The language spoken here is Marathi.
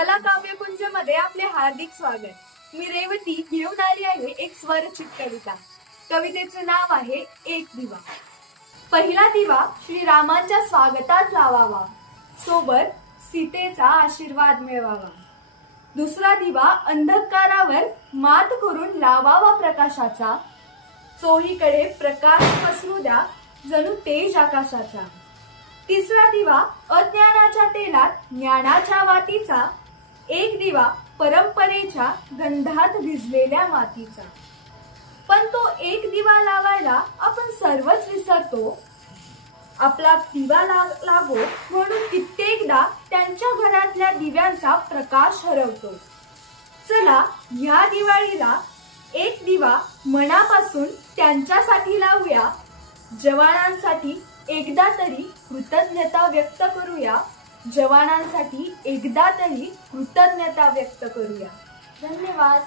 कला काव्यकुंज मध्ये आपले हार्दिक स्वागत। मी रेवती घेऊन आली आहे एक स्वरचित कविता। कवितेचे नाव आहे एक दिवा। पहिला दिवा श्रीरामांच्या स्वागतात लावावा, सोबत सीतेचा आशीर्वाद मिळवावा। दुसरा दिवा अंधकारावर मात करून लावावा प्रकाशाचा, चोहीकडे प्रकाश पसरू द्या जणू तेज आकाशाचा। तिसरा दिवा अज्ञानाच्या तेलात ज्ञानाच्या वातीचा, एक दिवा परंपरेच्या गंधात भिजलेल्या मातीचा। पण तो एक दिवा लावायला आपण सर्वच विसरतो। आपला दिवा लागो म्हणून कित्येकदा त्यांच्या घरातल्या दिव्यांचा प्रकाश हरवतो। चला या दिवाळीला एक दिवा मनापासून त्यांच्यासाठी लावूया। जवानांसाठी एकदा तरी कृतज्ञता व्यक्त करूया। जवानांसाठी एकदा तरी कृतज्ञता व्यक्त करूया। धन्यवाद।